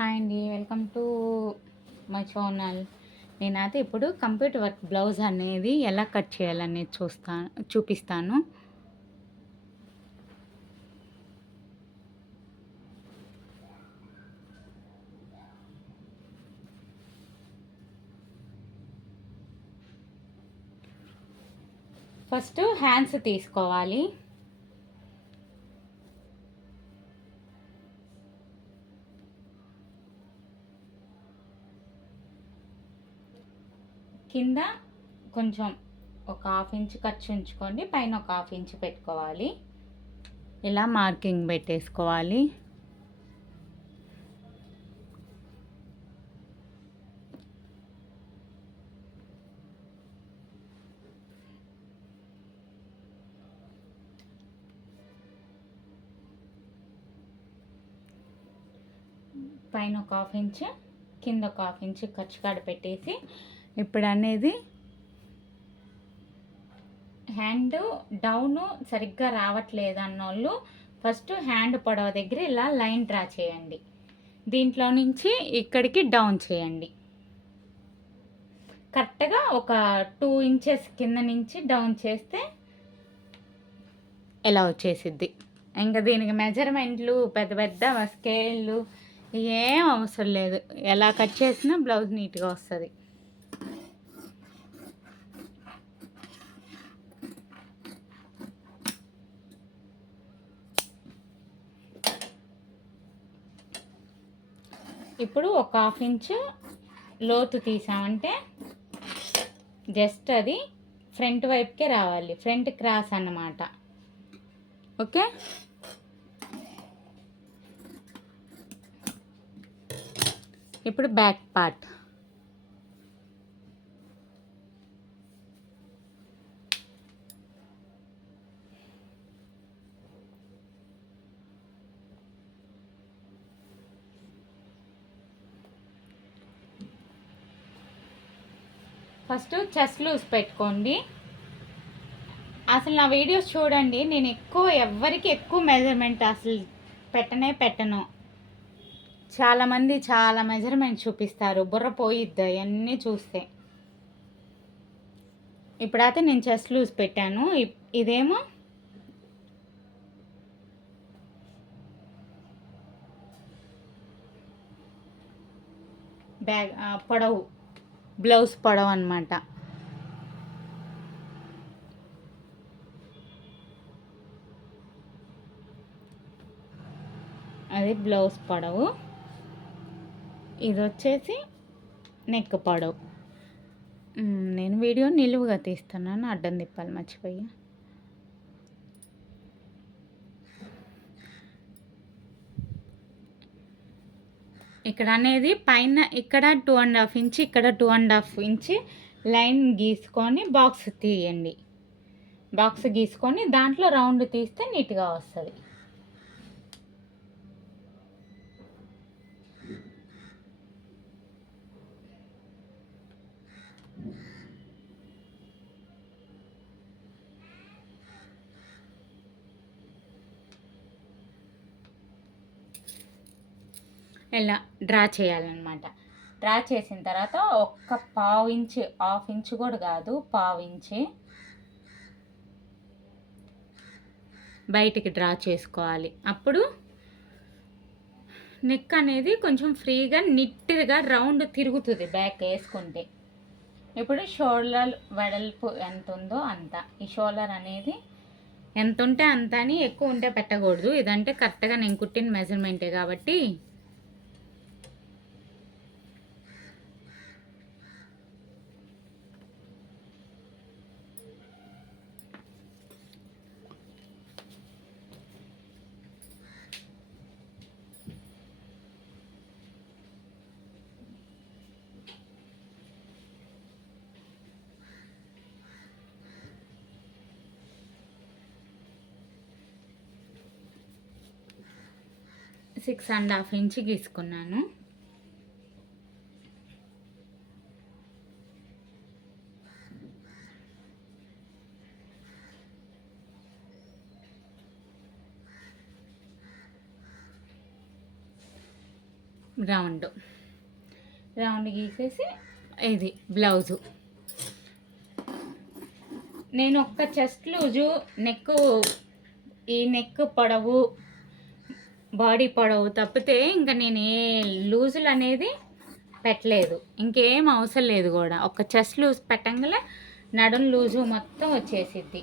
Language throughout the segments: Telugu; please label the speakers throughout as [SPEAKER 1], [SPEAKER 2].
[SPEAKER 1] హాయ్ అండి వెల్కమ్ టు మై ఛానల్. నేనైతే ఇప్పుడు కంప్యూటర్ వర్క్ బ్లౌజ్ అనేది ఎలా కట్ చేయాలనేది చూస్తాను చూపిస్తాను. ఫస్ట్ హ్యాండ్స్ తీసుకోవాలి. కింద కొంచెం ఒక హాఫ్ ఇంచ్ ఖర్చు ఉంచుకోండి. పైన ఒక హాఫ్ ఇంచ్ పెట్టుకోవాలి. ఇలా మార్కింగ్ పెట్టేసుకోవాలి. పైన ఒక హాఫ్ ఇంచ్ కింద ఒక హాఫ్ ఇంచ్ ఖర్చు కాడ పెట్టేసి ఇప్పుడు అనేది హ్యాండ్ డౌన్ సరిగ్గా రావట్లేదు అన్నోళ్ళు ఫస్ట్ హ్యాండ్ పొడవ దగ్గర ఇలా లైన్ డ్రా చేయండి. దీంట్లో నుంచి ఇక్కడికి డౌన్ చేయండి. కరెక్ట్గా ఒక టూ ఇంచెస్ కింద నుంచి డౌన్ చేస్తే ఎలా వచ్చేసిద్ది. ఇంకా దీనికి మెజర్మెంట్లు పెద్ద పెద్ద స్కేళ్ళు ఏం అవసరం లేదు. ఎలా కట్ చేసినా బ్లౌజ్ నీట్గా వస్తుంది. ఇప్పుడు ఒక హాఫ్ ఇంచ్ లోతు తీసామంటే జస్ట్ అది ఫ్రంట్ వైపుకే రావాలి. ఫ్రంట్ క్రాస్ అన్నమాట. ఓకే? ఇప్పుడు back part first chest loose పెట్టుకోండి. అసలు నా వీడియోస్ చూడండి నేను ఎక్కువ ఎవ్వరికి ఎక్కువ మెజర్మెంట్ అసలు పెట్టనే పెట్టను. చాలామంది చాలా మెజర్మెంట్ చూపిస్తారు బుర్ర పోయిద్ది అవన్నీ చూస్తే. ఇప్పుడైతే నేను చెస్ లూజ్ పెట్టాను. ఇప్- ఇదేమో బ్యాగ్ పొడవు. బ్లౌజ్ పొడవు అనమాట అది బ్లౌజ్ పొడవు. ఇది వచ్చేసి నెక్ పొడవు. నేను వీడియో నిలువుగా తీస్తున్నాను అడ్డం తిప్పాలి మర్చిపోయి. ఇక్కడ అనేది పైన ఇక్కడ టూ అండ్ హాఫ్ ఇంచ్ ఇక్కడ two and half inch line గీసుకొని box తీయండి. బాక్స్ గీసుకొని దాంట్లో రౌండ్ తీస్తే నీట్గా వస్తుంది. ఇలా డ్రా చేయాలన్నమాట. డ్రా చేసిన తర్వాత ఒక్క పావు ఇంచ్ హాఫ్ ఇంచ్ కూడా కాదు పావు ఇంచ్ బయటికి డ్రా చేసుకోవాలి. అప్పుడు నెక్ అనేది కొంచెం ఫ్రీగా నిట్టిగా రౌండ్ తిరుగుతుంది బ్యాక్ వేసుకుంటే. ఇప్పుడు షోల్డర్ వెడల్పు ఎంత ఉందో అంత. ఈ షోల్డర్ అనేది ఎంత ఉంటే అంత అని ఎక్కువ ఉంటే పెట్టకూడదు. ఇదంటే కరెక్ట్గా నేను కుట్టిన మెజర్మెంటే కాబట్టి సిక్స్ అండ్ హాఫ్ ఇంచ్ గీసుకున్నాను. రౌండ్. రౌండ్ గీసేసి ఇది బ్లౌజు. నేను ఒక్క చెస్ట్ లూజు నెక్ ఈ నెక్ పొడవు బాడీ పొడవు తప్పితే ఇంకా నేను ఏ లూజులు అనేది పెట్టలేదు. ఇంకేం అవసరం లేదు కూడా. ఒక చెస్ట్ లూజ్ పెట్టంగలే నడుం లూజు మొత్తం వచ్చేసిద్ది.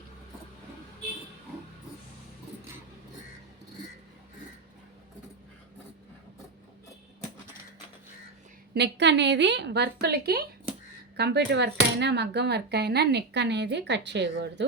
[SPEAKER 1] నెక్ అనేది వర్కులకి కంప్యూటర్ వర్క్ అయినా మగ్గం వర్క్ అయినా నెక్ అనేది కట్ చేయకూడదు.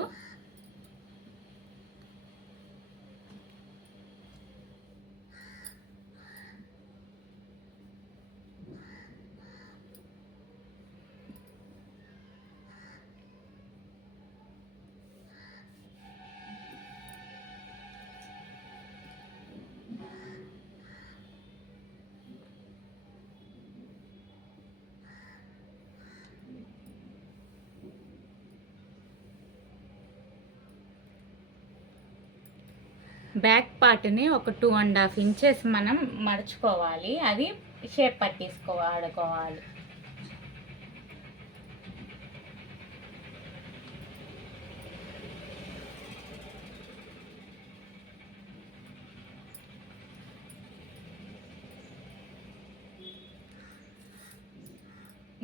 [SPEAKER 1] బ్యాక్ పార్ట్ని ఒక టూ అండ్ హాఫ్ ఇంచెస్ మనం మడుచుకోవాలి. అది షేప్ పట్టేసుకో ఆడుకోవాలి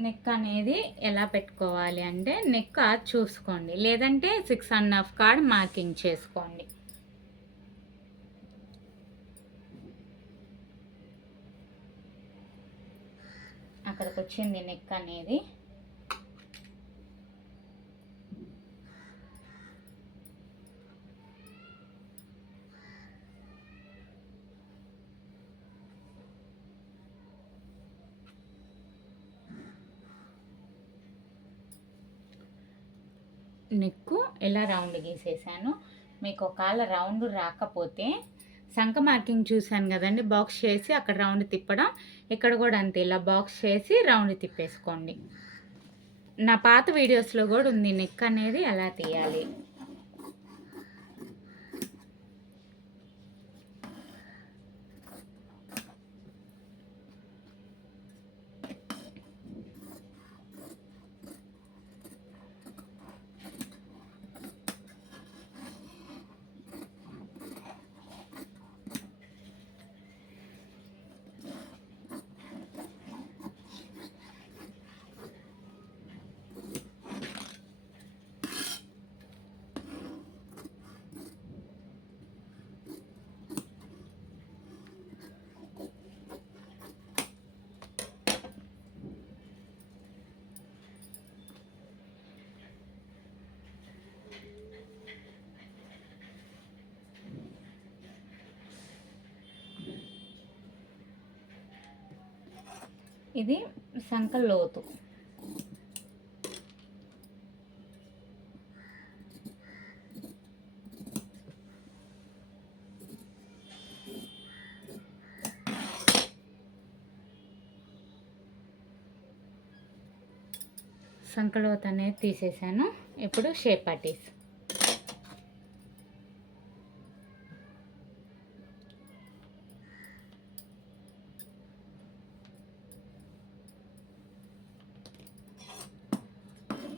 [SPEAKER 1] నెక్ అనేది ఎలా పెట్టుకోవాలి అంటే నెక్ చూసుకోండి. లేదంటే six and half card marking చేసుకోండి. వచ్చింది నెక్ అనేది. నెక్కు ఎలా రౌండ్ గీసేసాను? మీకు ఒకవేళ రౌండ్ రాకపోతే శంఖ మార్కింగ్ చూశాను కదండి. బాక్స్ చేసి అక్కడ రౌండ్ తిప్పడం. ఇక్కడ కూడా అంతే ఇలా బాక్స్ చేసి రౌండ్ తిప్పేసుకోండి. నా పాత వీడియోస్లో కూడా ఉంది నెక్ అనేది ఎలా తీయాలి. ఇది సంక లోతు సంకలోత్ అనేది తీసేసాను. ఇప్పుడు షేప్ పార్టీస్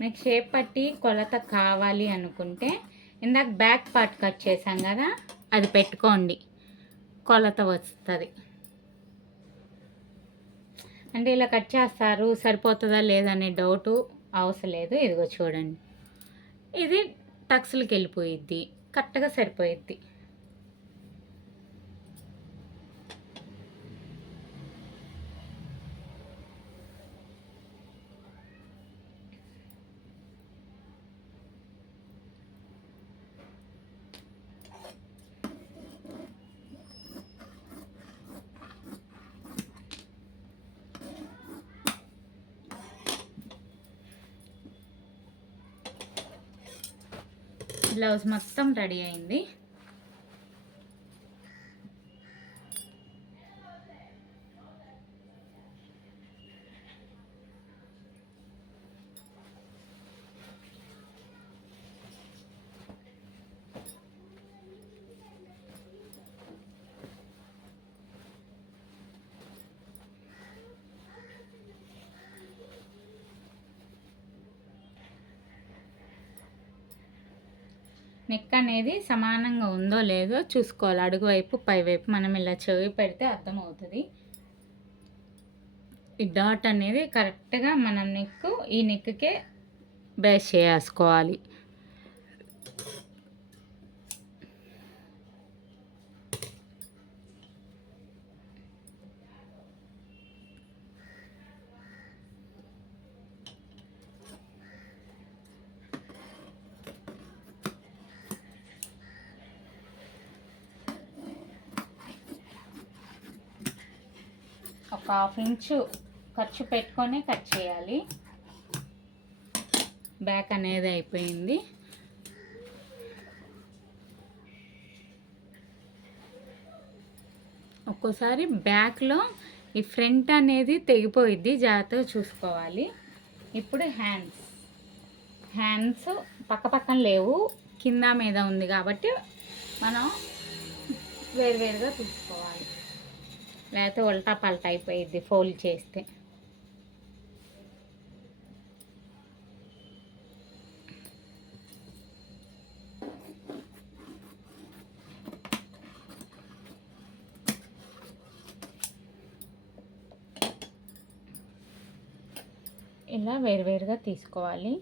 [SPEAKER 1] మీకు షేప్ పట్టి కొలత కావాలి అనుకుంటే ఇందాక బ్యాక్ పార్ట్ కట్ చేసాం కదా అది పెట్టుకోండి. కొలత వస్తుంది. అంటే ఇలా కట్ చేస్తారు సరిపోతుందా లేదనే డౌటు అవసరం లేదు. ఇదిగో చూడండి. ఇది టక్స్లకి వెళ్ళిపోయిద్ది. కరెక్ట్గా సరిపోయిద్ది. బ్లౌజ్ మొత్తం రెడీ అయింది. నెక్ అనేది సమానంగా ఉందో లేదో చూసుకోవాలి. అడుగు వైపు పై వైపు మనం ఇలా చెవి పెడితే అర్థమవుతుంది. ఈ డాట్ అనేది కరెక్ట్గా మనం నెక్ ఈ నెక్కే బేస్ చేసుకోవాలి. ఒక హాఫ్ ఇంచు ఖర్చు పెట్టుకొని కట్ చేయాలి. బ్యాక్ అనేది అయిపోయింది. ఒక్కోసారి బ్యాక్లో ఈ ఫ్రంట్ అనేది తెగిపోయిద్ది జాగ్రత్తగా చూసుకోవాలి. ఇప్పుడు హ్యాండ్స్. హ్యాండ్స్ పక్క పక్కన లేవు కింద మీద ఉంది కాబట్టి మనం వేరువేరుగా చూసుకోవాలి. లేకపోతే ఉల్టా పల్టా అయిపోయిద్ది ఫోల్డ్ చేస్తే. ఇలా వేరువేరుగా తీసుకోవాలి.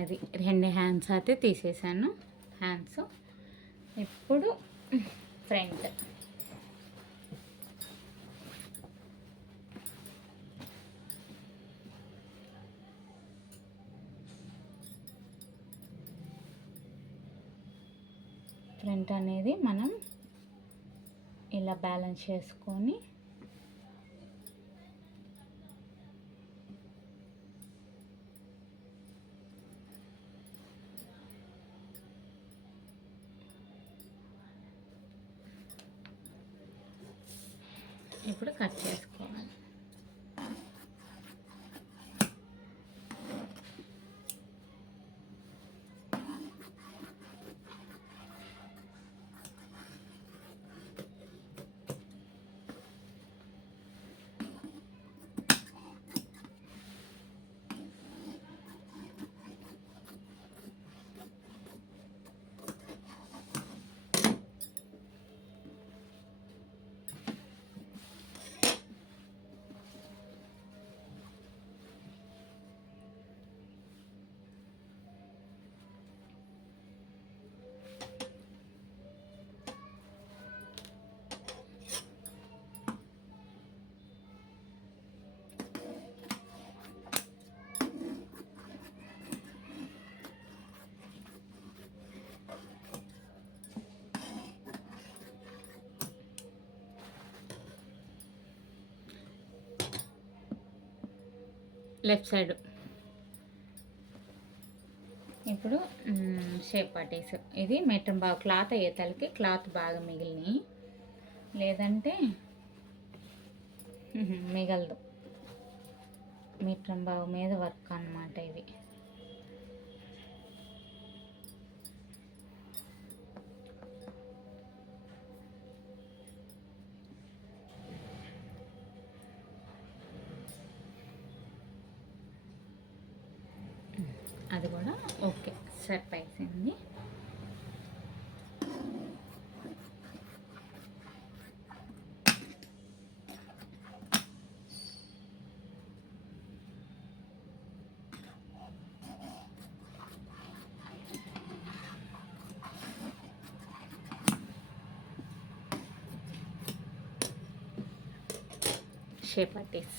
[SPEAKER 1] అది రెండు హ్యాండ్స్ అయితే తీసేసాను. హ్యాండ్స్ ఇప్పుడు ఫ్రంట్ ఫ్రంట్ అనేది మనం ఇలా బ్యాలెన్స్ చేసుకొని ఇప్పుడు కట్ చేసుకోవాలి లెఫ్ట్ సైడ్. ఇప్పుడు షేప్ పట్టేసి. ఇది మెట్టం బాగా క్లాత్ అయ్యేతలకి క్లాత్ బాగా మిగిలినాయి లేదంటే మిగలదు. మీట్రం బాగు మీద వర్క్ అన్నమాట ఇవి అది కూడా ఓకే సరిపోయింది షేప్ పట్టీస్